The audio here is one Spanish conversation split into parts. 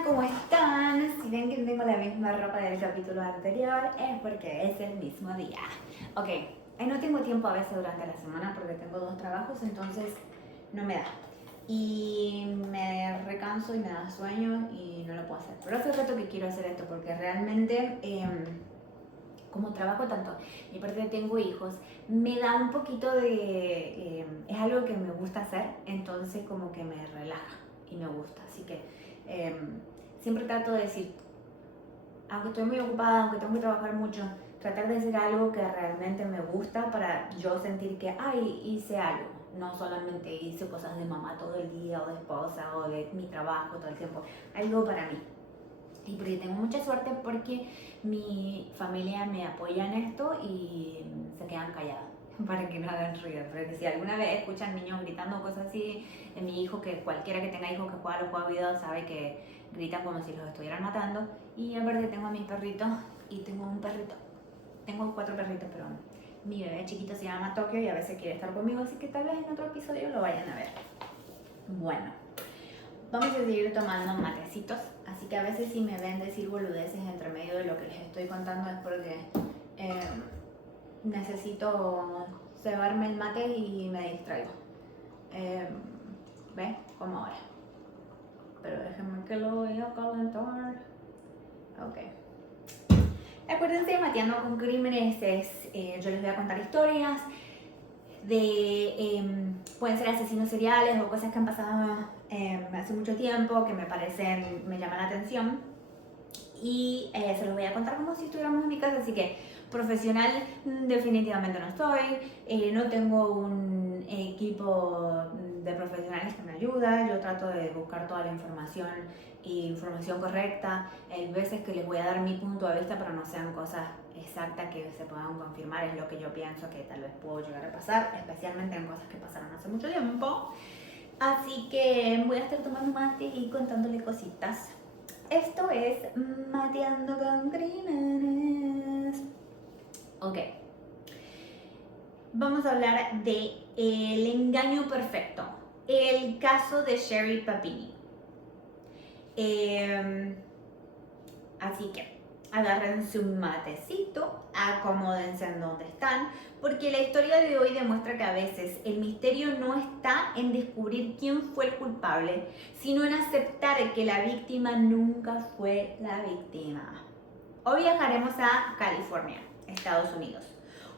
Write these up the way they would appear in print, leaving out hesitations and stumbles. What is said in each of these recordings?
Hola, ¿cómo están? Si ven que tengo la misma ropa del capítulo anterior, es porque es el mismo día. Ok, no tengo tiempo a veces durante la semana porque tengo 2 trabajos, entonces no me da. Y me recanso y me da sueño y no lo puedo hacer. Pero hace rato que quiero hacer esto porque realmente, como trabajo tanto y aparte tengo hijos, me da un poquito de... es algo que me gusta hacer, entonces como que me relaja y me gusta. Así que siempre trato de decir, aunque estoy muy ocupada, aunque tengo que trabajar mucho, tratar de hacer algo que realmente me gusta para yo sentir que, ay, hice algo. No solamente hice cosas de mamá todo el día o de esposa o de mi trabajo todo el tiempo, algo para mí. Y porque tengo mucha suerte porque mi familia me apoya en esto y se quedan callados para que no hagan ruido. Pero que si alguna vez escuchan niños gritando cosas así, mi hijo, que cualquiera que tenga hijos que juega los juegos video sabe que gritan como si los estuvieran matando. Y aparte tengo a mi perrito y tengo un perrito. Tengo 4 perritos, pero mi bebé chiquito se llama Tokio y a veces quiere estar conmigo, así que tal vez en otro episodio lo vayan a ver. Bueno, vamos a seguir tomando matecitos, así que a veces si me ven decir boludeces entre medio de lo que les estoy contando es porque necesito cebarme el mate y me distraigo. ¿Ven? Como ahora. Pero déjenme que lo voy a calentar. Ok. Acuérdense, Mateando con Crímenes yo les voy a contar historias de pueden ser asesinos seriales o cosas que han pasado hace mucho tiempo que me llaman la atención y se los voy a contar como si estuviéramos en mi casa, así que profesional definitivamente no estoy, no tengo un equipo de profesionales que me ayuda, yo trato de buscar toda la información correcta, hay veces que les voy a dar mi punto de vista pero no sean cosas exactas que se puedan confirmar, es lo que yo pienso que tal vez puedo llegar a pasar, especialmente en cosas que pasaron hace mucho tiempo. Así que voy a estar tomando mate y contándole cositas. Esto es Mateando con Crímenes. Ok. Vamos a hablar de El engaño perfecto. El caso de Sherry Papini. Así que agárrense un matecito, acomódense en donde están, porque la historia de hoy demuestra que a veces el misterio no está en descubrir quién fue el culpable, sino en aceptar que la víctima nunca fue la víctima. Hoy viajaremos a California, Estados Unidos.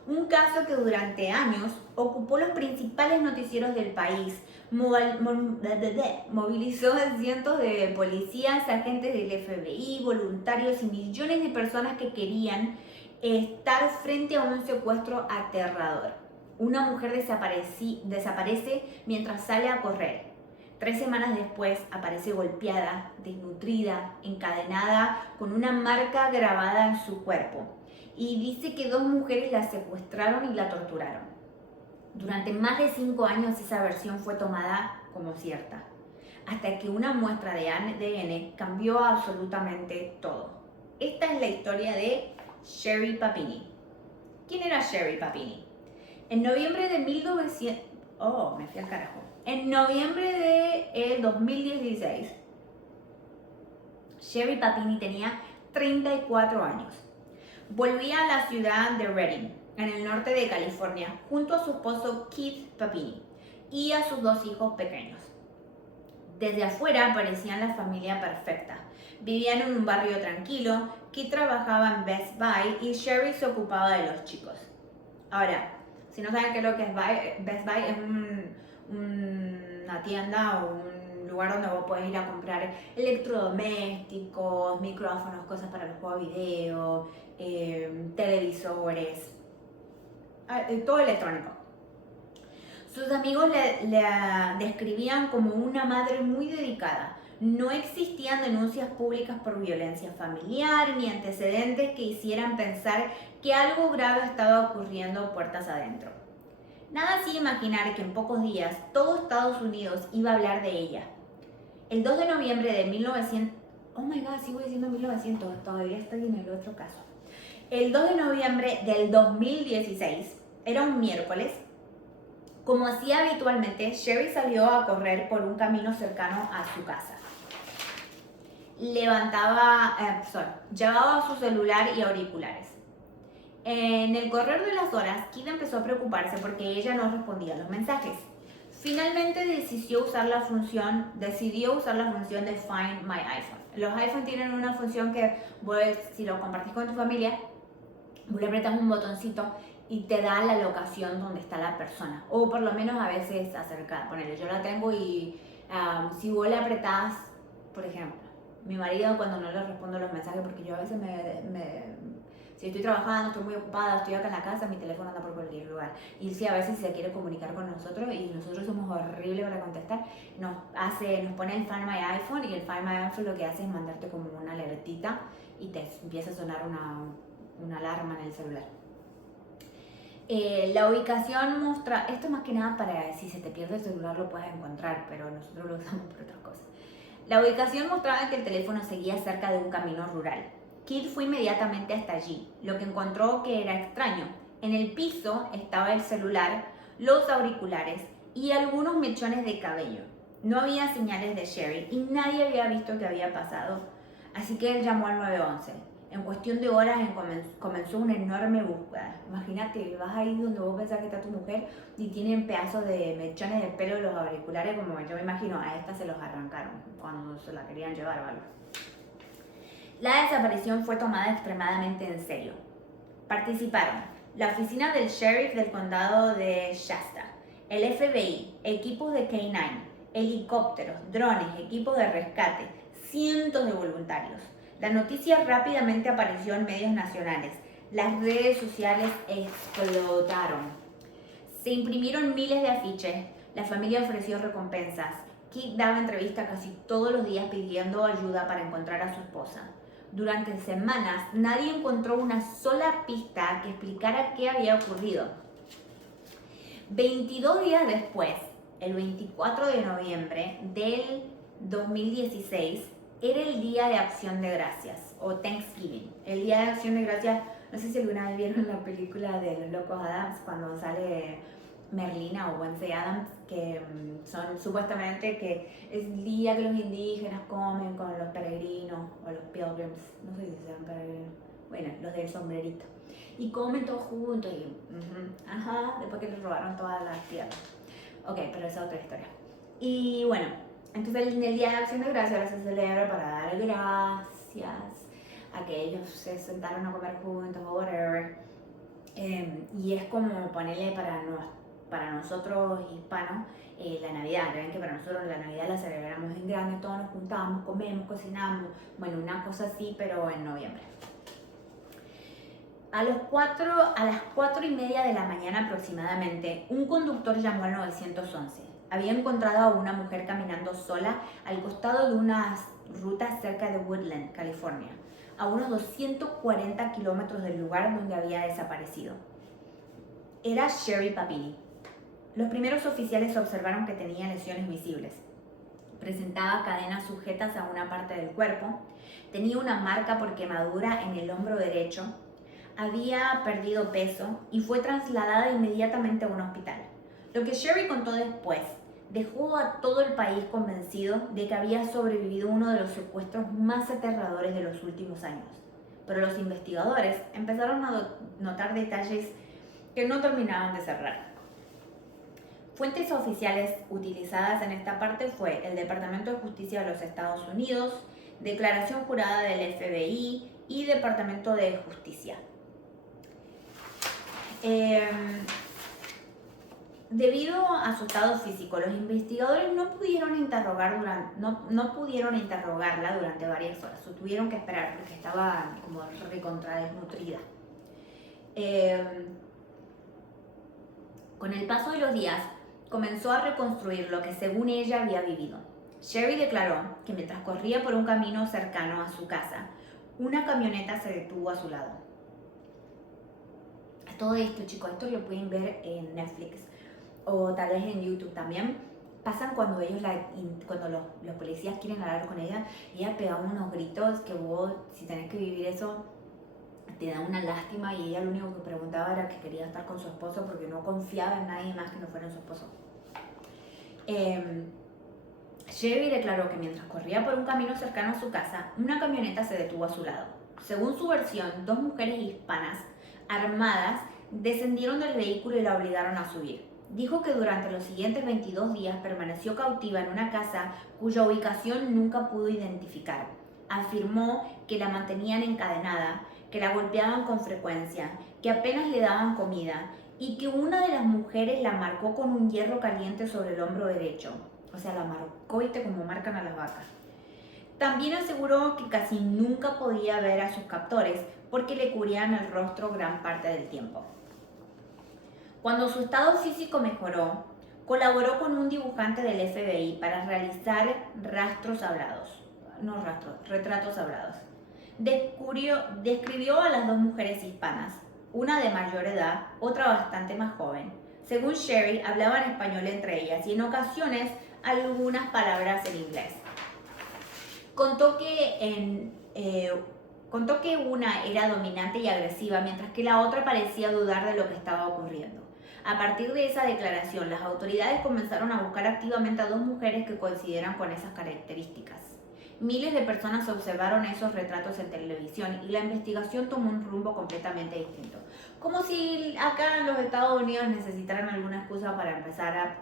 Un caso que durante años ocupó los principales noticieros del país, movilizó a cientos de policías, agentes del FBI, voluntarios y millones de personas que querían estar frente a un secuestro aterrador. Una mujer desaparece mientras sale a correr. 3 semanas después aparece golpeada, desnutrida, encadenada, con una marca grabada en su cuerpo. Y dice que 2 mujeres la secuestraron y la torturaron. Durante más de 5 años esa versión fue tomada como cierta, hasta que una muestra de ADN cambió absolutamente todo. Esta es la historia de Sherry Papini. ¿Quién era Sherry Papini? En noviembre de 1900... Oh, me fui al carajo. En noviembre de 2016, Sherry Papini tenía 34 años. Volvía a la ciudad de Redding, en el norte de California, junto a su esposo Keith Papini y a sus 2 hijos pequeños. Desde afuera parecían la familia perfecta. Vivían en un barrio tranquilo, Keith trabajaba en Best Buy y Sherry se ocupaba de los chicos. Ahora, si no saben qué es lo que es Best Buy, es una tienda o un lugar donde vos podés ir a comprar electrodomésticos, micrófonos, cosas para los juegos video, televisores, todo electrónico. Sus amigos la describían como una madre muy dedicada. No existían denuncias públicas por violencia familiar ni antecedentes que hicieran pensar que algo grave estaba ocurriendo puertas adentro. Nada hacía imaginar que en pocos días todo Estados Unidos iba a hablar de ella. El 2 de noviembre de 1900... Oh my god, sigo diciendo 1900, todavía estoy en el otro caso. El 2 de noviembre del 2016, era un miércoles, como hacía habitualmente, Sherry salió a correr por un camino cercano a su casa. llevaba su celular y auriculares. En el correr de las horas, Kid empezó a preocuparse porque ella no respondía a los mensajes. Finalmente decidió usar la función de Find My iPhone. Los iPhone tienen una función que si lo compartís con tu familia, vos le apretas un botoncito y te da la locación donde está la persona. O por lo menos a veces acercada. Ponele, yo la tengo y si vos le apretás, por ejemplo, mi marido cuando no le respondo los mensajes, porque yo a veces si estoy trabajando, estoy muy ocupada, estoy acá en la casa, mi teléfono anda por cualquier lugar. Y si a veces se quiere comunicar con nosotros y nosotros somos horribles para contestar, nos pone el Find My iPhone, y el Find My iPhone lo que hace es mandarte como una alertita y te empieza a sonar una alarma en el celular. La ubicación muestra, esto más que nada para si se te pierde el celular lo puedes encontrar, pero nosotros lo usamos por otras cosas. La ubicación mostraba que el teléfono seguía cerca de un camino rural. Kid fue inmediatamente hasta allí, lo que encontró que era extraño. En el piso estaba el celular, los auriculares y algunos mechones de cabello. No había señales de Sherry y nadie había visto qué había pasado, así que él llamó al 911. En cuestión de horas comenzó una enorme búsqueda. Imagínate, vas ahí donde vos pensás que está tu mujer y tienen pedazos de mechones de pelo de los auriculares, como yo me imagino, a esta se los arrancaron cuando se la querían llevar o algo. La desaparición fue tomada extremadamente en serio. Participaron la oficina del sheriff del condado de Shasta, el FBI, equipos de K9, helicópteros, drones, equipos de rescate, cientos de voluntarios. La noticia rápidamente apareció en medios nacionales. Las redes sociales explotaron. Se imprimieron miles de afiches. La familia ofreció recompensas. Kid daba entrevistas casi todos los días pidiendo ayuda para encontrar a su esposa. Durante semanas nadie encontró una sola pista que explicara qué había ocurrido. 22 días después, el 24 de noviembre del 2016, era el Día de Acción de Gracias, o Thanksgiving. El Día de Acción de Gracias, no sé si alguna vez vieron la película de Los Locos Adams, cuando sale Merlina o Wednesday Adams, que son supuestamente que es el día que los indígenas comen con los peregrinos o los pilgrims, no sé si sean peregrinos, bueno, los del sombrerito, y comen todos juntos y después que les robaron todas las tierras. Ok, pero esa es otra historia. Y bueno, entonces en el Día de Acción de Gracias se celebra para dar gracias a que ellos se sentaron a comer juntos o whatever. Y es como ponerle para nosotros hispanos la Navidad. Ven que para nosotros la Navidad la celebramos en grande, todos nos juntamos, comemos, cocinamos, bueno, una cosa así, pero en noviembre. A las 4:30 de la mañana aproximadamente, un conductor llamó al 911. Había encontrado a una mujer caminando sola al costado de una ruta cerca de Woodland, California, a unos 240 kilómetros del lugar donde había desaparecido. Era Sherry Papini. Los primeros oficiales observaron que tenía lesiones visibles. Presentaba cadenas sujetas a una parte del cuerpo, tenía una marca por quemadura en el hombro derecho, había perdido peso y fue trasladada inmediatamente a un hospital. Lo que Sherry contó después dejó a todo el país convencido de que había sobrevivido uno de los secuestros más aterradores de los últimos años. Pero los investigadores empezaron a notar detalles que no terminaban de cerrar. Fuentes oficiales utilizadas en esta parte fue el Departamento de Justicia de los Estados Unidos, declaración jurada del FBI y Departamento de Justicia. Debido a su estado físico, los investigadores no pudieron interrogarla durante varias horas. Tuvieron que esperar porque estaba como recontra desnutrida. Con el paso de los días, comenzó a reconstruir lo que según ella había vivido. Sherry declaró que mientras corría por un camino cercano a su casa, una camioneta se detuvo a su lado. Todo esto, chicos, esto lo pueden ver en Netflix o tal vez en YouTube también. Pasan cuando los policías quieren hablar con ella y ella pegaba unos gritos que vos, si tenés que vivir eso, te da una lástima, y ella lo único que preguntaba era que quería estar con su esposo porque no confiaba en nadie más que no fuera su esposo. Sherry declaró que mientras corría por un camino cercano a su casa, una camioneta se detuvo a su lado. Según su versión, dos mujeres hispanas armadas descendieron del vehículo y la obligaron a subir. Dijo que durante los siguientes 22 días permaneció cautiva en una casa cuya ubicación nunca pudo identificar. Afirmó que la mantenían encadenada, que la golpeaban con frecuencia, que apenas le daban comida y que una de las mujeres la marcó con un hierro caliente sobre el hombro derecho. O sea, la marcó, ¿viste? Como marcan a las vacas. También aseguró que casi nunca podía ver a sus captores porque le cubrían el rostro gran parte del tiempo. Cuando su estado físico mejoró, colaboró con un dibujante del FBI para realizar retratos hablados. Describió a las dos mujeres hispanas, una de mayor edad, otra bastante más joven. Según Sherry, hablaban español entre ellas y en ocasiones algunas palabras en inglés. Contó que una era dominante y agresiva, mientras que la otra parecía dudar de lo que estaba ocurriendo. A partir de esa declaración, las autoridades comenzaron a buscar activamente a dos mujeres que coincidieran con esas características. Miles de personas observaron esos retratos en televisión y la investigación tomó un rumbo completamente distinto. Como si acá en los Estados Unidos necesitaran alguna excusa para empezar a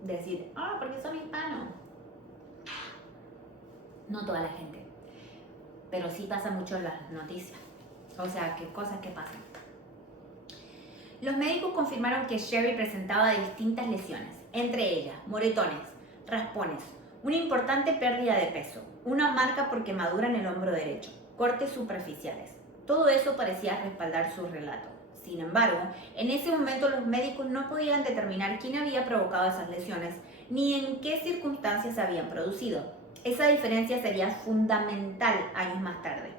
decir, porque son hispanos. No toda la gente, pero sí pasa mucho en las noticias. O sea, que cosas que pasan. Los médicos confirmaron que Sherry presentaba distintas lesiones, entre ellas moretones, raspones, una importante pérdida de peso, una marca por quemadura en el hombro derecho, cortes superficiales. Todo eso parecía respaldar su relato. Sin embargo, en ese momento los médicos no podían determinar quién había provocado esas lesiones ni en qué circunstancias se habían producido. Esa diferencia sería fundamental años más tarde.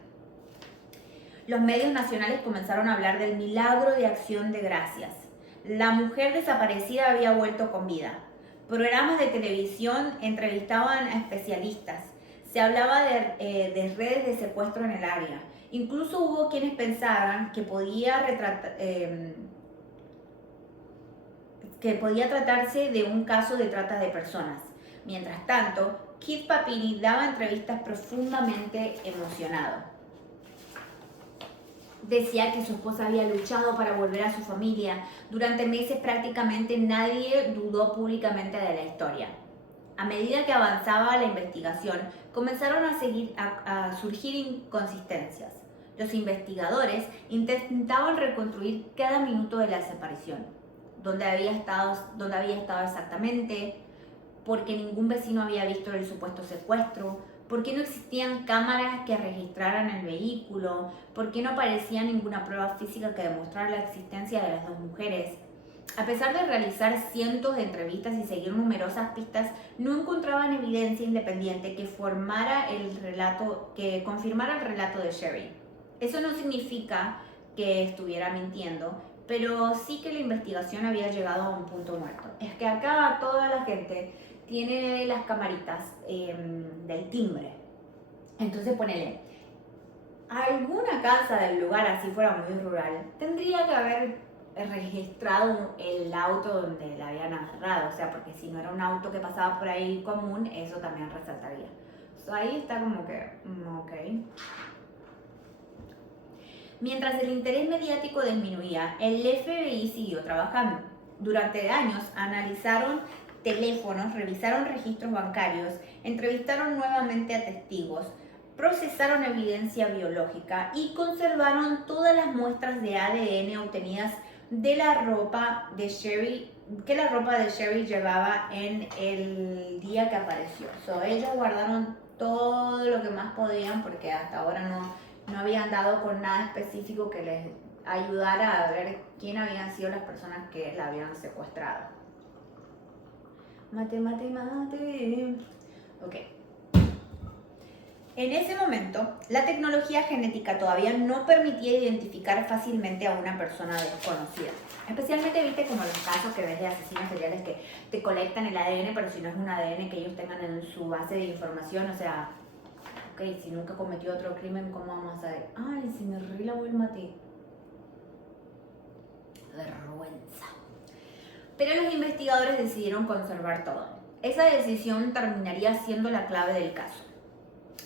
Los medios nacionales comenzaron a hablar del milagro de Acción de Gracias. La mujer desaparecida había vuelto con vida. Programas de televisión entrevistaban a especialistas. Se hablaba de redes de secuestro en el área. Incluso hubo quienes pensaban que podía tratarse de un caso de trata de personas. Mientras tanto, Keith Papini daba entrevistas profundamente emocionado. Decía que su esposa había luchado para volver a su familia. Durante meses prácticamente nadie dudó públicamente de la historia. A medida que avanzaba la investigación, comenzaron a surgir inconsistencias. Los investigadores intentaban reconstruir cada minuto de la desaparición. Dónde había estado exactamente, porque ningún vecino había visto el supuesto secuestro, por qué no existían cámaras que registraran el vehículo, por qué no aparecía ninguna prueba física que demostrara la existencia de las dos mujeres. A pesar de realizar cientos de entrevistas y seguir numerosas pistas, no encontraban evidencia independiente que confirmara el relato de Sherry. Eso no significa que estuviera mintiendo, pero sí que la investigación había llegado a un punto muerto. Es que acá toda la gente tiene las camaritas del timbre. Entonces ponele, alguna casa del lugar, así fuera muy rural, tendría que haber registrado el auto donde la habían agarrado. O sea, porque si no era un auto que pasaba por ahí común, eso también resaltaría. Ahí está como que, ok. Mientras el interés mediático disminuía, el FBI siguió trabajando. Durante años analizaron teléfonos, revisaron registros bancarios, entrevistaron nuevamente a testigos, procesaron evidencia biológica y conservaron todas las muestras de ADN obtenidas de la ropa de Sherry, que la ropa de Sherry llevaba en el día que apareció. Ellos guardaron todo lo que más podían porque hasta ahora no habían dado con nada específico que les ayudara a ver quién habían sido las personas que la habían secuestrado. Mate. Ok. En ese momento, la tecnología genética todavía no permitía identificar fácilmente a una persona desconocida. Especialmente, viste, como los casos que ves de asesinos seriales que te colectan el ADN, pero si no es un ADN que ellos tengan en su base de información, o sea, ok, si nunca cometió otro crimen, ¿cómo vamos a saber? Ay, si me relavo el mate. Vergüenza. Pero los investigadores decidieron conservar todo. Esa decisión terminaría siendo la clave del caso.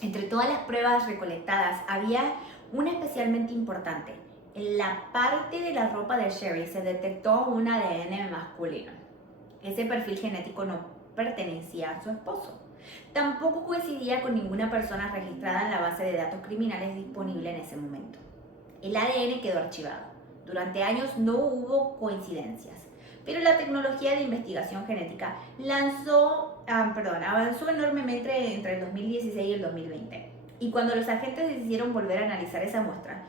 Entre todas las pruebas recolectadas había una especialmente importante. En la parte de la ropa de Sherry se detectó un ADN masculino. Ese perfil genético no pertenecía a su esposo. Tampoco coincidía con ninguna persona registrada en la base de datos criminales disponible en ese momento. El ADN quedó archivado. Durante años no hubo coincidencias, pero la tecnología de investigación genética avanzó enormemente entre el 2016 y el 2020. Y cuando los agentes decidieron volver a analizar esa muestra,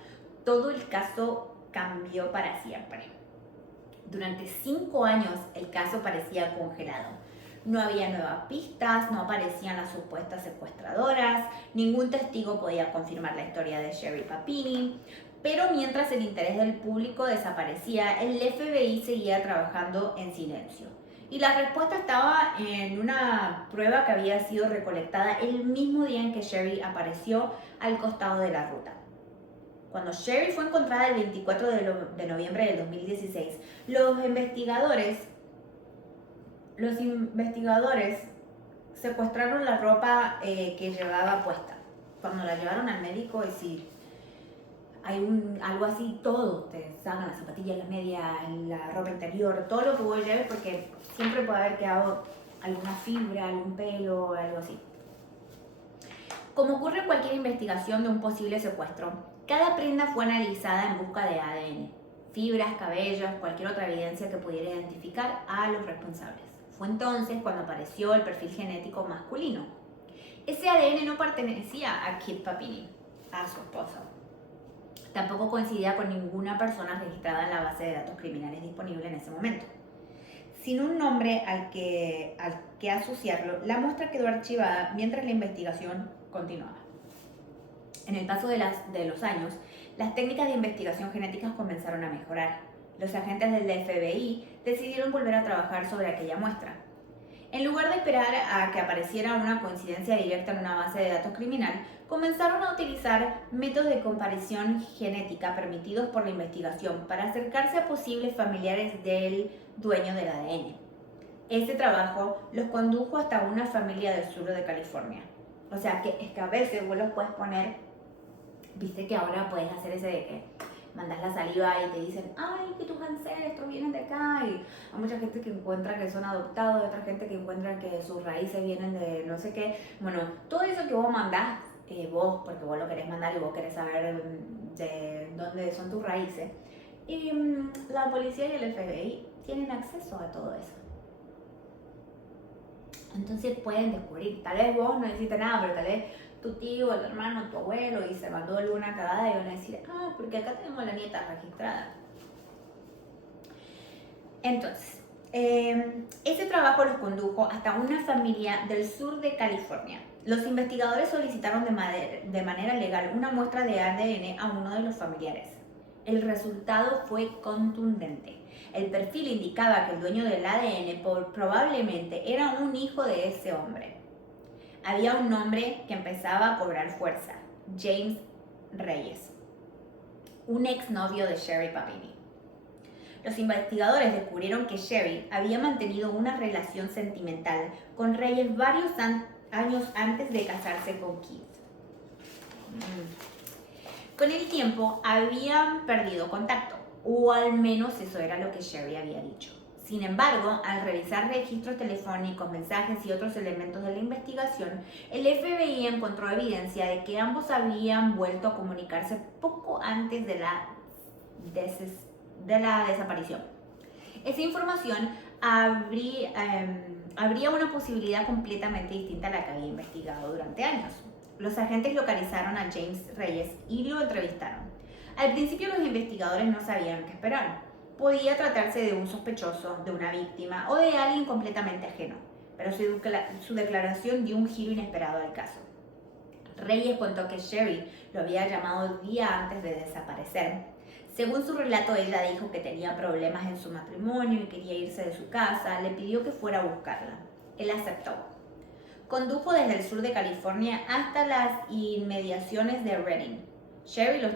todo el caso cambió para siempre. Durante 5 años el caso parecía congelado. No había nuevas pistas, no aparecían las supuestas secuestradoras, ningún testigo podía confirmar la historia de Sherry Papini. Pero mientras el interés del público desaparecía, el FBI seguía trabajando en silencio. Y la respuesta estaba en una prueba que había sido recolectada el mismo día en que Sherry apareció al costado de la ruta. Cuando Sherry fue encontrada el 24 de noviembre del 2016, los investigadores secuestraron la ropa que llevaba puesta. Cuando la llevaron al médico, es decir, hay algo así, todo, te sacan las zapatillas, las medias, la ropa interior, todo lo que vos lleves, porque siempre puede haber quedado alguna fibra, algún pelo, algo así. Como ocurre en cualquier investigación de un posible secuestro, cada prenda fue analizada en busca de ADN, fibras, cabellos, cualquier otra evidencia que pudiera identificar a los responsables. Fue entonces cuando apareció el perfil genético masculino. Ese ADN no pertenecía a Kit Papini, a su esposa. Tampoco coincidía con ninguna persona registrada en la base de datos criminales disponible en ese momento. Sin un nombre al que asociarlo, la muestra quedó archivada mientras la investigación continuaba. En el paso de los años, las técnicas de investigación genéticas comenzaron a mejorar. Los agentes del FBI decidieron volver a trabajar sobre aquella muestra. En lugar de esperar a que apareciera una coincidencia directa en una base de datos criminal, comenzaron a utilizar métodos de comparación genética permitidos por la investigación para acercarse a posibles familiares del dueño del ADN. Este trabajo los condujo hasta una familia del sur de California. O sea, que es que a veces vos los puedes poner, viste que ahora puedes hacer ese de que mandas la saliva y te dicen, ay, que tus ancestros vienen de acá. Y hay mucha gente que encuentra que son adoptados, y otra gente que encuentra que sus raíces vienen de no sé qué. Bueno, todo eso que vos mandás, vos, porque vos lo querés mandar y vos querés saber de dónde son tus raíces, y la policía y el FBI tienen acceso a todo eso. Entonces pueden descubrir, tal vez vos no hiciste nada, pero tal vez tu tío, el hermano, tu abuelo, y se mandó alguna cagada y van a decir, porque acá tenemos la nieta registrada. Entonces, ese trabajo los condujo hasta una familia del sur de California. Los investigadores solicitaron de manera legal una muestra de ADN a uno de los familiares. El resultado fue contundente. El perfil indicaba que el dueño del ADN probablemente era un hijo de ese hombre. Había un nombre que empezaba a cobrar fuerza: James Reyes, un exnovio de Sherry Papini. Los investigadores descubrieron que Sherry había mantenido una relación sentimental con Reyes varios años antes de casarse con Keith. Con el tiempo habían perdido contacto, o al menos eso era lo que Sherry había dicho. Sin embargo, al revisar registros telefónicos, mensajes y otros elementos de la investigación, el FBI encontró evidencia de que ambos habían vuelto a comunicarse poco antes de la desaparición. Esa información habría una posibilidad completamente distinta a la que había investigado durante años. Los agentes localizaron a James Reyes y lo entrevistaron. Al principio los investigadores no sabían qué esperar. Podía tratarse de un sospechoso, de una víctima o de alguien completamente ajeno, pero su declaración dio un giro inesperado al caso. Reyes contó que Sherry lo había llamado el día antes de desaparecer. Según su relato, ella dijo que tenía problemas en su matrimonio y quería irse de su casa. Le pidió que fuera a buscarla. Él aceptó. Condujo desde el sur de California hasta las inmediaciones de Redding. Sherry lo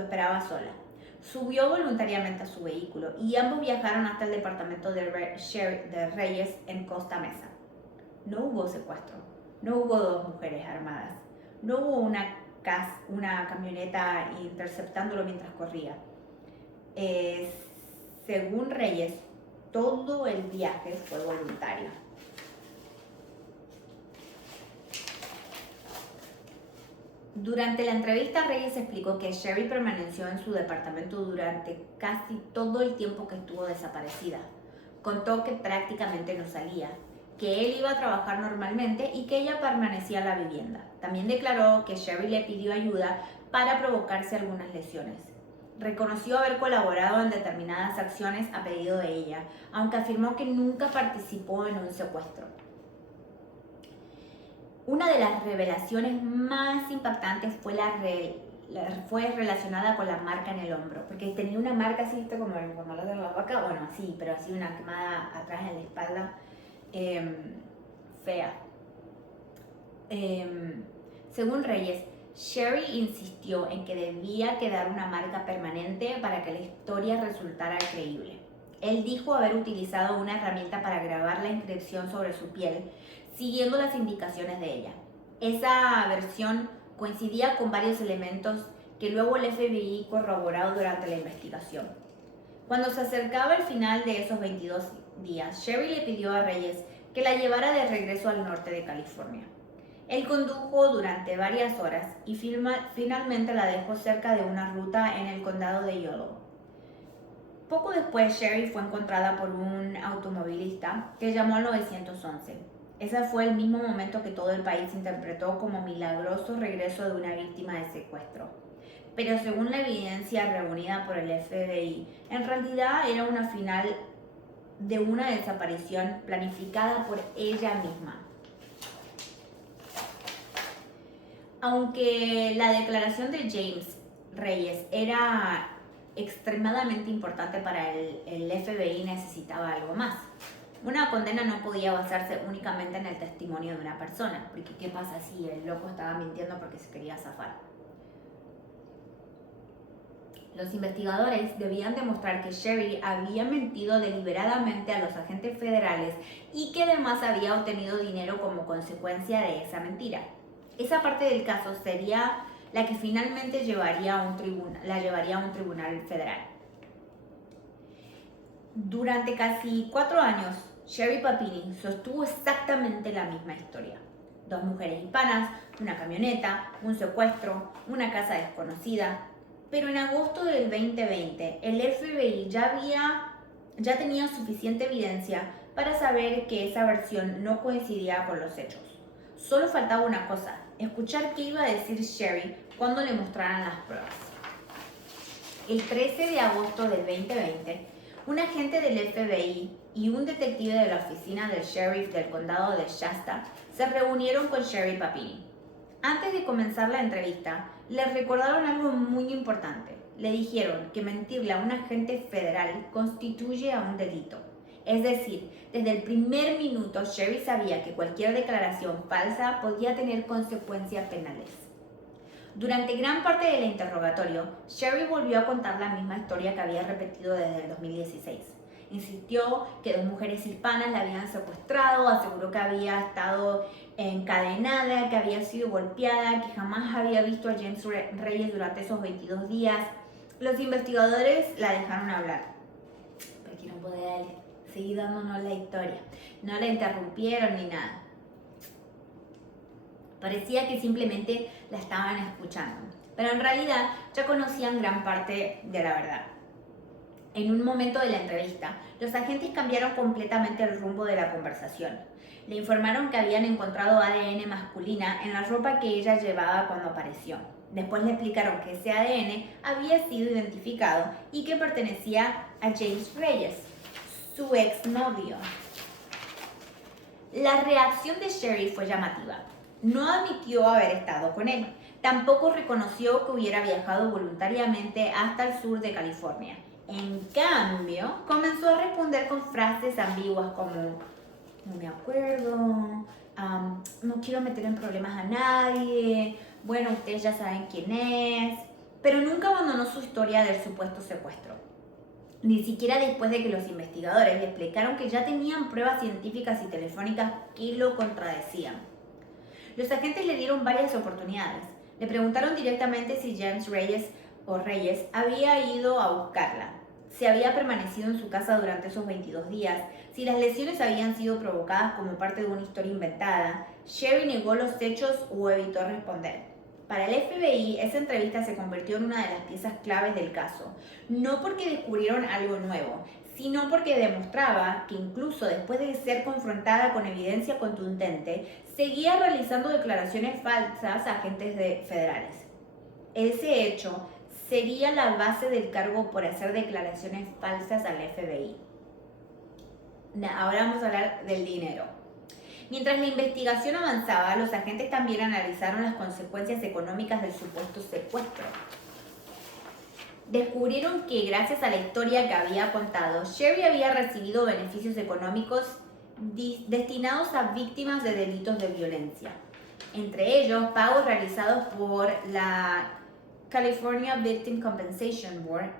esperaba sola. subió voluntariamente a su vehículo y ambos viajaron hasta el departamento de Reyes en Costa Mesa. No hubo secuestro, no hubo dos mujeres armadas, no hubo una camioneta interceptándolo mientras corría. Según Reyes, todo el viaje fue voluntario. Durante la entrevista, Reyes explicó que Sherry permaneció en su departamento durante casi todo el tiempo que estuvo desaparecida. Contó que prácticamente no salía, que él iba a trabajar normalmente y que ella permanecía en la vivienda. También declaró que Sherry le pidió ayuda para provocarse algunas lesiones. Reconoció haber colaborado en determinadas acciones a pedido de ella, aunque afirmó que nunca participó en un secuestro. Una de las revelaciones más impactantes fue relacionada con la marca en el hombro, porque tenía una marca así, como cuando lo de la vaca, bueno, así, pero así una quemada atrás en la espalda, fea. Según Reyes, Sherry insistió en que debía quedar una marca permanente para que la historia resultara creíble. Él dijo haber utilizado una herramienta para grabar la inscripción sobre su piel, siguiendo las indicaciones de ella. Esa versión coincidía con varios elementos que luego el FBI corroboró durante la investigación. Cuando se acercaba el final de esos 22 días, Sherry le pidió a Reyes que la llevara de regreso al norte de California. Él condujo durante varias horas y finalmente la dejó cerca de una ruta en el condado de Yolo. Poco después, Sherry fue encontrada por un automovilista que llamó al 911. Ese fue el mismo momento que todo el país interpretó como milagroso regreso de una víctima de secuestro. Pero según la evidencia reunida por el FBI, en realidad era una final de una desaparición planificada por ella misma. Aunque la declaración de James Reyes era extremadamente importante para el FBI, necesitaba algo más. Una condena no podía basarse únicamente en el testimonio de una persona, porque ¿qué pasa si el loco estaba mintiendo porque se quería zafar? Los investigadores debían demostrar que Sherry había mentido deliberadamente a los agentes federales y que además había obtenido dinero como consecuencia de esa mentira. Esa parte del caso sería la que finalmente la llevaría a un tribunal federal. Durante casi 4 años, Sherry Papini sostuvo exactamente la misma historia. 2 mujeres hispanas, una camioneta, un secuestro, una casa desconocida. Pero en agosto del 2020, el FBI ya tenía suficiente evidencia para saber que esa versión no coincidía con los hechos. Solo faltaba una cosa: escuchar qué iba a decir Sherry cuando le mostraran las pruebas. El 13 de agosto del 2020, un agente del FBI y un detective de la oficina del sheriff del condado de Shasta se reunieron con Sherry Papini. Antes de comenzar la entrevista, le recordaron algo muy importante. Le dijeron que mentirle a un agente federal constituye a un delito. Es decir, desde el primer minuto, Sherry sabía que cualquier declaración falsa podía tener consecuencias penales. Durante gran parte del interrogatorio, Sherry volvió a contar la misma historia que había repetido desde el 2016. Insistió que 2 mujeres hispanas la habían secuestrado, aseguró que había estado encadenada, que había sido golpeada, que jamás había visto a James Reyes durante esos 22 días. Los investigadores la dejaron hablar, porque no podía seguir dándonos la historia. No la interrumpieron ni nada. Parecía que simplemente la estaban escuchando, pero en realidad ya conocían gran parte de la verdad. En un momento de la entrevista, los agentes cambiaron completamente el rumbo de la conversación. Le informaron que habían encontrado ADN masculina en la ropa que ella llevaba cuando apareció. Después le explicaron que ese ADN había sido identificado y que pertenecía a James Reyes, su exnovio. La reacción de Sherry fue llamativa. No admitió haber estado con él. Tampoco reconoció que hubiera viajado voluntariamente hasta el sur de California. En cambio, comenzó a responder con frases ambiguas como: no me acuerdo, no quiero meter en problemas a nadie, bueno, ustedes ya saben quién es. pero nunca abandonó su historia del supuesto secuestro. Ni siquiera después de que los investigadores le explicaron que ya tenían pruebas científicas y telefónicas que lo contradecían. Los agentes le dieron varias oportunidades. Le preguntaron directamente si James Reyes había ido a buscarla, si había permanecido en su casa durante esos 22 días, si las lesiones habían sido provocadas como parte de una historia inventada. Sherry negó los hechos o evitó responder. Para el FBI, esa entrevista se convirtió en una de las piezas claves del caso, no porque descubrieron algo nuevo, sino porque demostraba que incluso después de ser confrontada con evidencia contundente, seguía realizando declaraciones falsas a agentes federales. Ese hecho sería la base del cargo por hacer declaraciones falsas al FBI. Ahora vamos a hablar del dinero. Mientras la investigación avanzaba, los agentes también analizaron las consecuencias económicas del supuesto secuestro. Descubrieron que gracias a la historia que había contado, Sherry había recibido beneficios económicos destinados a víctimas de delitos de violencia. Entre ellos, pagos realizados por la California Victim Compensation Board.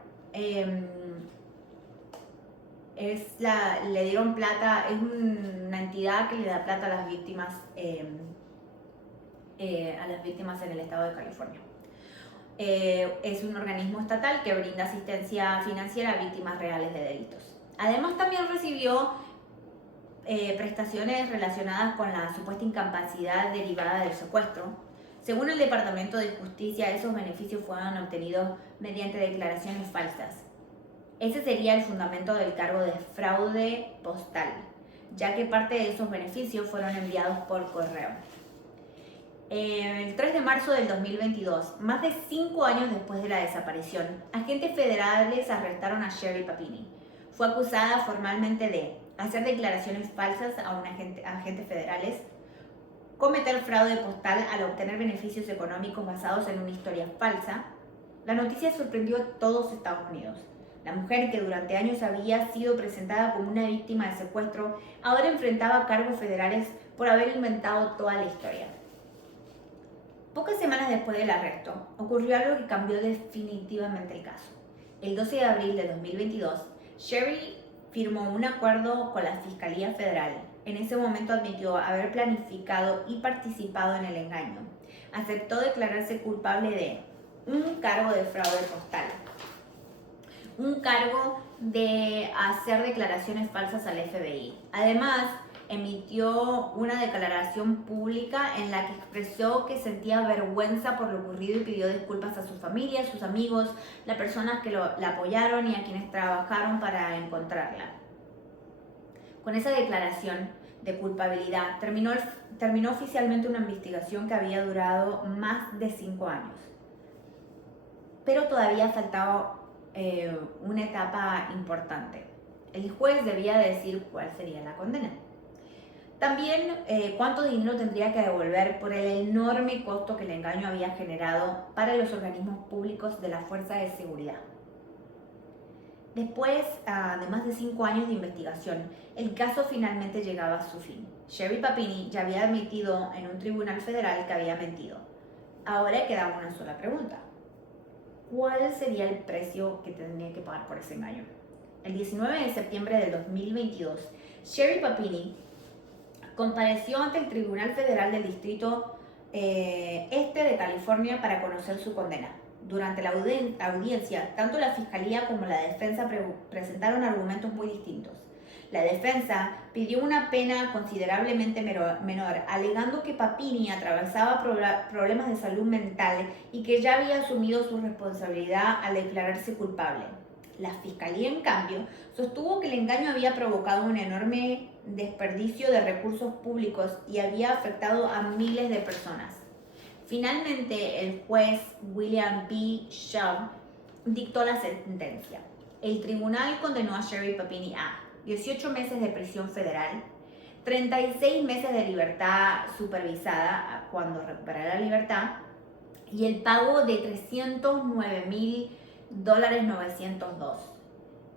Le dieron plata, es una entidad que le da plata a las víctimas en el estado de California. Es un organismo estatal que brinda asistencia financiera a víctimas reales de delitos. Además, también recibió prestaciones relacionadas con la supuesta incapacidad derivada del secuestro. Según el Departamento de Justicia, esos beneficios fueron obtenidos mediante declaraciones falsas. Ese sería el fundamento del cargo de fraude postal, ya que parte de esos beneficios fueron enviados por correo. El 3 de marzo del 2022, más de 5 años después de la desaparición, agentes federales arrestaron a Sherry Papini. Fue acusada formalmente de hacer declaraciones falsas a agentes federales, cometer fraude postal al obtener beneficios económicos basados en una historia falsa. La noticia sorprendió a todos Estados Unidos. La mujer, que durante años había sido presentada como una víctima de secuestro, ahora enfrentaba cargos federales por haber inventado toda la historia. Pocas semanas después del arresto, ocurrió algo que cambió definitivamente el caso. El 12 de abril de 2022, Sherry firmó un acuerdo con la Fiscalía Federal. En ese momento admitió haber planificado y participado en el engaño. Aceptó declararse culpable de un cargo de fraude postal, un cargo de hacer declaraciones falsas al FBI. Además, emitió una declaración pública en la que expresó que sentía vergüenza por lo ocurrido y pidió disculpas a su familia, a sus amigos, las personas que la apoyaron y a quienes trabajaron para encontrarla. Con esa declaración de culpabilidad terminó oficialmente una investigación que había durado más de 5 años. Pero todavía faltaba una etapa importante. El juez debía decir cuál sería la condena. También cuánto dinero tendría que devolver por el enorme costo que el engaño había generado para los organismos públicos de la Fuerza de Seguridad. Después de más de 5 años de investigación, el caso finalmente llegaba a su fin. Sherry Papini ya había admitido en un tribunal federal que había mentido. Ahora quedaba una sola pregunta: ¿cuál sería el precio que tendría que pagar por ese engaño? El 19 de septiembre del 2022, Sherry Papini compareció ante el Tribunal Federal del Distrito Este de California para conocer su condena. Durante la audiencia, tanto la Fiscalía como la defensa presentaron argumentos muy distintos. La defensa pidió una pena considerablemente menor, alegando que Papini atravesaba problemas de salud mental y que ya había asumido su responsabilidad al declararse culpable. La Fiscalía, en cambio, sostuvo que el engaño había provocado un enorme desperdicio de recursos públicos y había afectado a miles de personas. Finalmente, el juez William B. Schaub dictó la sentencia. El tribunal condenó a Sherry Papini a 18 meses de prisión federal, 36 meses de libertad supervisada cuando recuperara la libertad y el pago de $309,902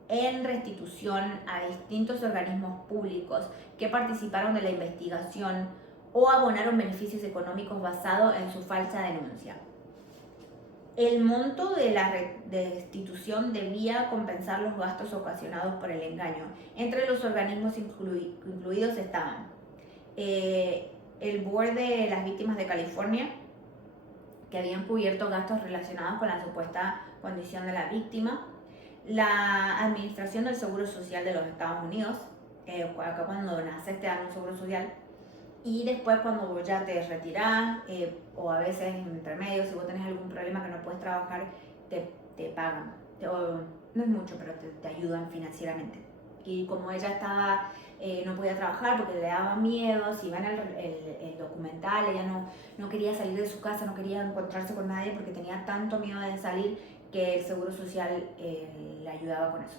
en restitución a distintos organismos públicos que participaron de la investigación o abonaron beneficios económicos basados en su falsa denuncia. El monto de la restitución debía compensar los gastos ocasionados por el engaño. Entre los organismos incluidos estaban el Board de las Víctimas de California, que habían cubierto gastos relacionados con la supuesta condición de la víctima, la Administración del Seguro Social de los Estados Unidos, acá cuando naces te dan un seguro social, y después cuando vos ya te retirás, o a veces en intermedio, si vos tenés algún problema que no puedes trabajar, te pagan. No es mucho, pero te ayudan financieramente. Y como ella estaba, no podía trabajar porque le daba miedo, si ven el documental, ella no quería salir de su casa, no quería encontrarse con nadie porque tenía tanto miedo de salir que el Seguro Social le ayudaba con eso.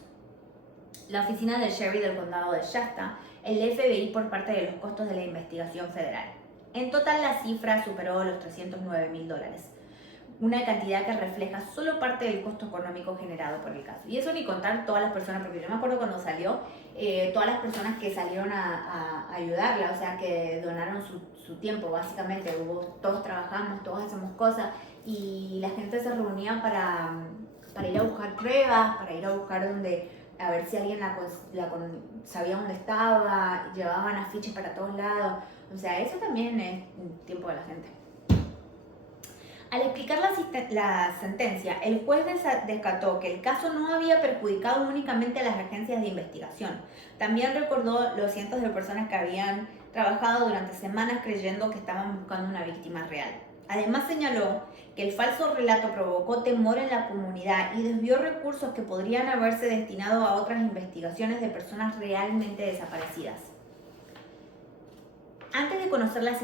La oficina del sheriff del condado de Shasta, el FBI por parte de los costos de la investigación federal. En total la cifra superó los $309,000, una cantidad que refleja solo parte del costo económico generado por el caso. Y eso ni contar todas las personas, porque yo me acuerdo cuando salió, todas las personas que salieron a ayudarla, o sea, que donaron su tiempo, básicamente. Todos trabajamos, todos hacemos cosas, y la gente se reunía para ir a buscar pruebas, para ir a buscar a ver si alguien sabía dónde estaba, llevaban afiches para todos lados. O sea, eso también es tiempo de la gente. Al explicar la sentencia, el juez descartó que el caso no había perjudicado únicamente a las agencias de investigación. También recordó los cientos de personas que habían trabajado durante semanas creyendo que estaban buscando una víctima real. Además señaló que el falso relato provocó temor en la comunidad y desvió recursos que podrían haberse destinado a otras investigaciones de personas realmente desaparecidas. Antes de conocer la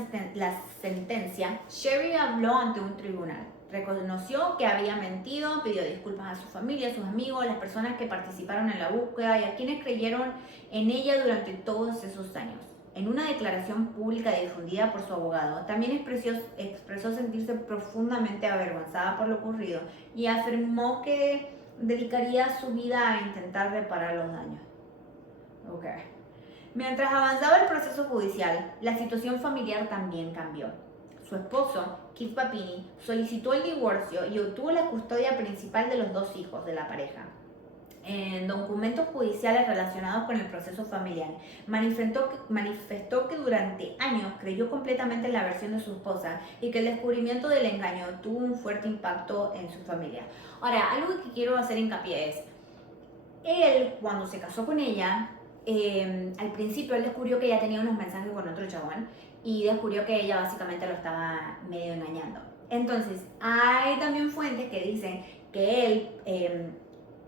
sentencia, Sherry habló ante un tribunal. Reconoció que había mentido, pidió disculpas a su familia, a sus amigos, a las personas que participaron en la búsqueda y a quienes creyeron en ella durante todos esos años. En una declaración pública difundida por su abogado, también expresó sentirse profundamente avergonzada por lo ocurrido y afirmó que dedicaría su vida a intentar reparar los daños. Okay. Mientras avanzaba el proceso judicial, la situación familiar también cambió. Su esposo, Keith Papini, solicitó el divorcio y obtuvo la custodia principal de los 2 hijos de la pareja. En documentos judiciales relacionados con el proceso familiar, manifestó que durante años creyó completamente en la versión de su esposa y que el descubrimiento del engaño tuvo un fuerte impacto en su familia. Ahora, algo que quiero hacer hincapié es, él, cuando se casó con ella, al principio él descubrió que ella tenía unos mensajes con otro chabón y descubrió que ella básicamente lo estaba medio engañando. Entonces, hay también fuentes que dicen que él,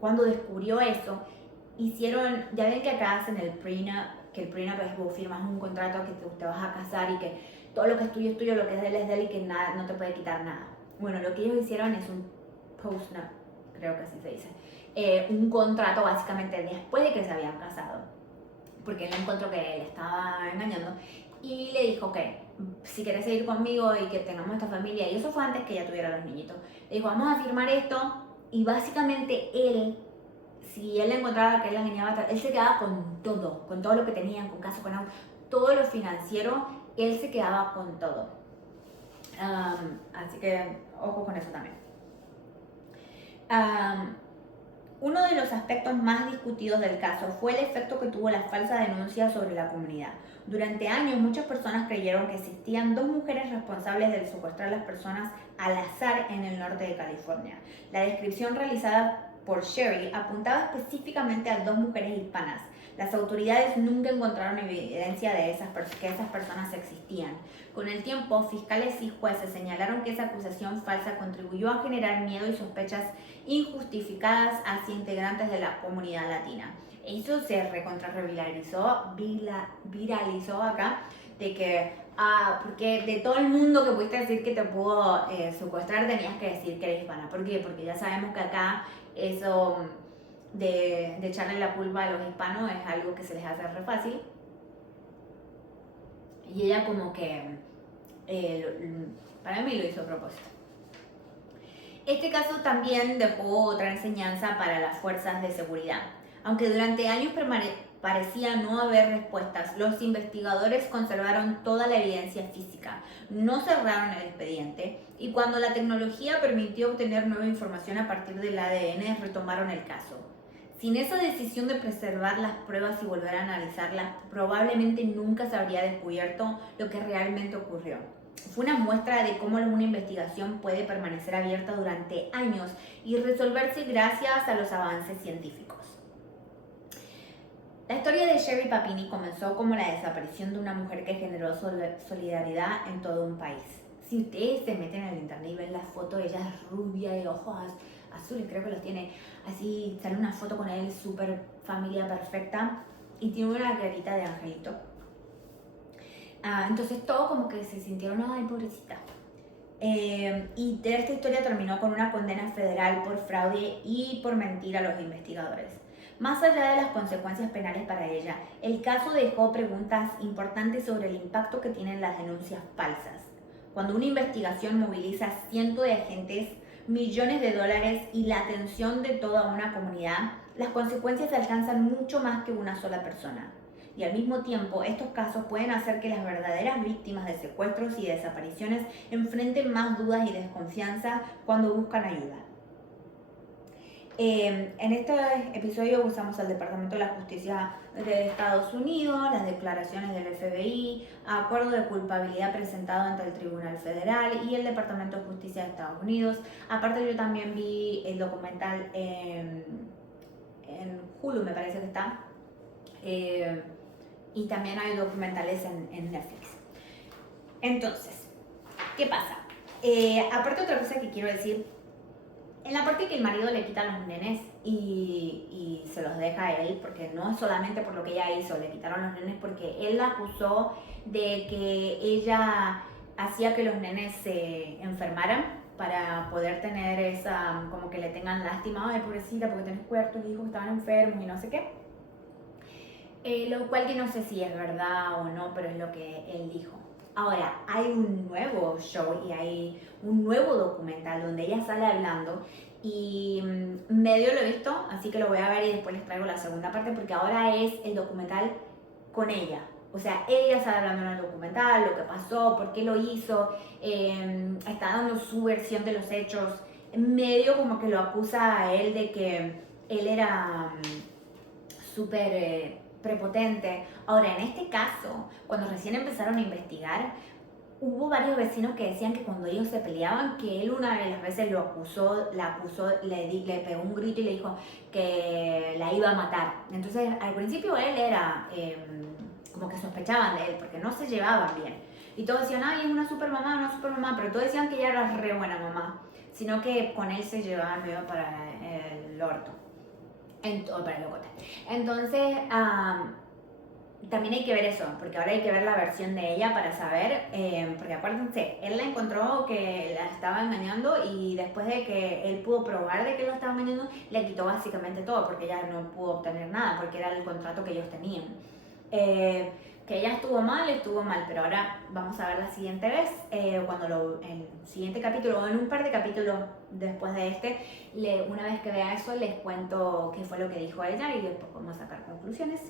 cuando descubrió eso, hicieron, ya ven que acá hacen el prenup, que el prenup es vos firmas un contrato que te vas a casar y que todo lo que es tuyo es tuyo, lo que es de él es de él y que nada, no te puede quitar nada. Bueno, lo que ellos hicieron es un postnup, creo que así se dice, un contrato básicamente después de que se habían casado, porque él encontró que él estaba engañando y le dijo que si querés seguir conmigo y que tengamos esta familia, y eso fue antes que ella tuviera los niñitos, le dijo vamos a firmar esto y básicamente él, si él encontraba que él la engañaba, él se quedaba con todo lo que tenían, con casa, con auto, todo lo financiero, él se quedaba con todo. Así que ojo con eso también. Uno de los aspectos más discutidos del caso fue el efecto que tuvo la falsa denuncia sobre la comunidad. Durante años muchas personas creyeron que existían 2 mujeres responsables de secuestrar a las personas al azar en el norte de California. La descripción realizada por Sherry apuntaba específicamente a 2 mujeres hispanas. Las autoridades nunca encontraron evidencia de que esas personas existían. Con el tiempo, fiscales y jueces señalaron que esa acusación falsa contribuyó a generar miedo y sospechas injustificadas hacia integrantes de la comunidad latina. Eso se viralizó acá, de que, porque de todo el mundo que pudiste decir que te pudo secuestrar, tenías que decir que eres hispana. ¿Por qué? Porque ya sabemos que acá eso de echarle la culpa a los hispanos es algo que se les hace re fácil. Y ella como que, para mí lo hizo a propósito. Este caso también dejó otra enseñanza para las fuerzas de seguridad. Aunque durante años parecía no haber respuestas, los investigadores conservaron toda la evidencia física, no cerraron el expediente y cuando la tecnología permitió obtener nueva información a partir del ADN, retomaron el caso. Sin esa decisión de preservar las pruebas y volver a analizarlas, probablemente nunca se habría descubierto lo que realmente ocurrió. Fue una muestra de cómo una investigación puede permanecer abierta durante años y resolverse gracias a los avances científicos. La historia de Sherry Papini comenzó como la desaparición de una mujer que generó solidaridad en todo un país. Si ustedes se meten en el internet y ven la foto, ella es rubia de ojos azules, creo que los tiene así, sale una foto con él, súper familia perfecta, y tiene una carita de angelito. Entonces todo como que se sintieron, ay, pobrecita. Y esta historia terminó con una condena federal por fraude y por mentir a los investigadores. Más allá de las consecuencias penales para ella, el caso dejó preguntas importantes sobre el impacto que tienen las denuncias falsas. Cuando una investigación moviliza cientos de agentes, millones de dólares y la atención de toda una comunidad, las consecuencias alcanzan mucho más que una sola persona. Y al mismo tiempo, estos casos pueden hacer que las verdaderas víctimas de secuestros y desapariciones enfrenten más dudas y desconfianza cuando buscan ayuda. En este episodio usamos el Departamento de la Justicia de Estados Unidos, las declaraciones del FBI, acuerdo de culpabilidad presentado ante el Tribunal Federal y el Departamento de Justicia de Estados Unidos. Aparte yo también vi el documental en Hulu, me parece que está, y también hay documentales en Netflix. Entonces, ¿qué pasa? Aparte otra cosa que quiero decir, en la parte que el marido le quita a los nenes y se los deja a él, porque no es solamente por lo que ella hizo, le quitaron los nenes porque él la acusó de que ella hacía que los nenes se enfermaran para poder tener esa, como que le tengan lástima, ay pobrecita, porque tenés cuerpos, hijos estaban enfermos y no sé qué. Lo cual que no sé si es verdad o no, pero es lo que él dijo. Ahora, hay un nuevo show y hay un nuevo documental donde ella sale hablando y medio lo he visto, así que lo voy a ver y después les traigo la segunda parte porque ahora es el documental con ella. O sea, ella sale hablando en el documental, lo que pasó, por qué lo hizo, está dando su versión de los hechos. Medio como que lo acusa a él de que él era súper prepotente. Ahora, en este caso, cuando recién empezaron a investigar, hubo varios vecinos que decían que cuando ellos se peleaban, que él una de las veces la acusó, le pegó un grito y le dijo que la iba a matar. Entonces, al principio él era, como que sospechaban de él, porque no se llevaban bien. Y todos decían, ay, es una super mamá, pero todos decían que ella era re buena mamá, sino que con él se llevaban medio para el orto. Para el locote. Entonces, también hay que ver eso, porque ahora hay que ver la versión de ella para saber, porque acuérdense, él la encontró que la estaba engañando y después de que él pudo probar de que lo estaba engañando, le quitó básicamente todo, porque ella no pudo obtener nada, porque era el contrato que ellos tenían. Que ella estuvo mal, pero ahora vamos a ver la siguiente vez, en el siguiente capítulo, o en un par de capítulos después de este, una vez que vea eso, les cuento qué fue lo que dijo ella y después vamos a sacar conclusiones.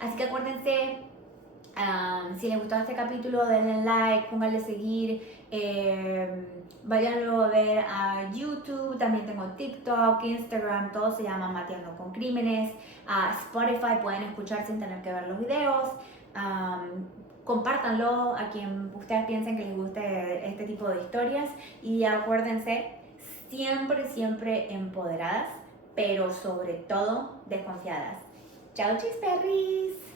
Así que acuérdense, si les gustó este capítulo, denle like, pónganle seguir, váyanlo a ver a YouTube, también tengo TikTok, Instagram, todo se llama Mateando con Crímenes, Spotify pueden escuchar sin tener que ver los videos. Compártanlo a quien ustedes piensen que les guste este tipo de historias y acuérdense, siempre empoderadas, pero sobre todo desconfiadas. Chao, chisperris.